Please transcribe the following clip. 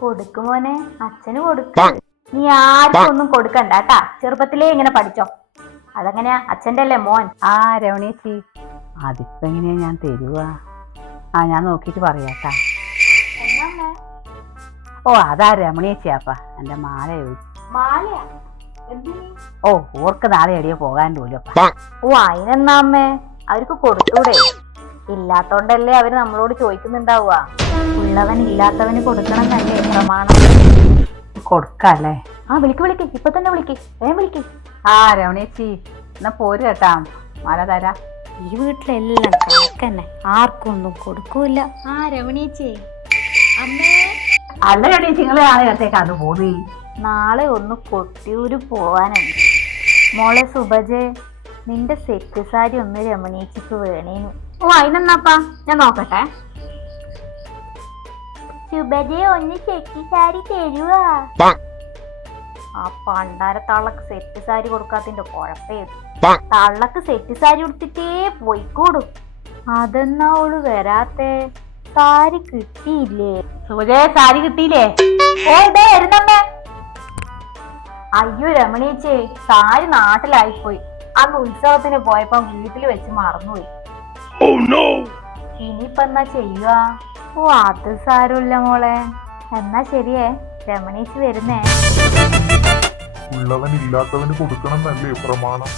കൊടുക്കുമോനെ, അച്ഛന് കൊടുക്ക. നീ ആർക്കും ഒന്നും കൊടുക്കണ്ട കേട്ടാ. ചെറുപ്പത്തിലേ ഇങ്ങനെ പഠിച്ചോ. അതെങ്ങനെയാ, അച്ഛന്റെ അല്ലേ മോൻ. ആ രമണേച്ചി, അതിപ്പോ എങ്ങനെയാ ഞാൻ തരുവാ? ഞാൻ നോക്കിട്ട് പറയാട്ടാ. ഓ അതാ രമണേച്ചിയാപ്പാ, എന്റെ മാല ചോദിച്ചു. മാലയാ? ഓ ഓർക്ക് നാളെ എടിയോ പോകാൻ പോലപ്പാ. ഓ അതിനെന്നാ അമ്മേ, അവർക്ക് കൊടുത്തൂടെ? ഇല്ലാത്തോണ്ടല്ലേ അവര് നമ്മളോട് ചോദിക്കുന്നുണ്ടാവുക. ഉള്ളവൻ ഇല്ലാത്തവന് കൊടുക്കണം തന്നെ പ്രമാണം. കൊടുക്കല്ലേ? വിളിക്ക്, ഇപ്പൊ തന്നെ വിളിക്ക്, വേഗം വിളിക്ക്. രമണേച്ചി എന്നാ പോര് കേട്ടാ, മാല തരാ. ഈ വീട്ടിലെല്ലാം കണക്കന്നെ, ആർക്കും ഒന്നും കൊടുക്കൂല. രമണീച്ചി, അമ്മേ. അല്ല രമണേച്ചി, നിങ്ങളെ ആളെ കേട്ടേക്ക് അത് പോയി. നാളെ ഒന്ന് കൊട്ടിയൂര് പോവാനുണ്ട്. മോളെ സുഭജെ, നിന്റെ സെറ്റ് സാരി ഒന്ന് രമണീച്ചിക്ക് വേണേനു. ഓ അതിനെന്നാപ്പാ, ഞാൻ നോക്കട്ടെ. സുഭജെ ഒന്ന് സെറ്റ് സാരി തരുവാ. ആ പണ്ടാര തള്ളക്ക് സെറ്റ് സാരി കൊടുക്കാത്തിന്റെ കുഴപ്പേ. തള്ളക്ക് സെറ്റ് സാരി ഉടുത്തിട്ടേ പോയിക്കൂടും. അതെന്നാ ഓള് വരാത്തെ? സാരി കിട്ടിയില്ലേ? സുജയ സാരി കിട്ടിയില്ലേ? ഓ ഇതേ വരുന്നമ്മേ. അയ്യോ രമണീച്ചേ, സാരി നാട്ടിലായിപ്പോയി. അന്ന് ഉത്സവത്തിന് പോയപ്പോ വീട്ടിൽ വെച്ച് മറന്നുപോയി. ഇനിയിപ്പ എന്നാ ചെയ്യുക? ഓ അത് സാരമില്ല മോളെ. എന്നാ ശരിയേ, രമണീച്ച് വരുന്നേ. ഉള്ളവൻ ഇല്ലാത്തവന് കൊടുക്കണം എന്നല്ലേ പ്രമാണം.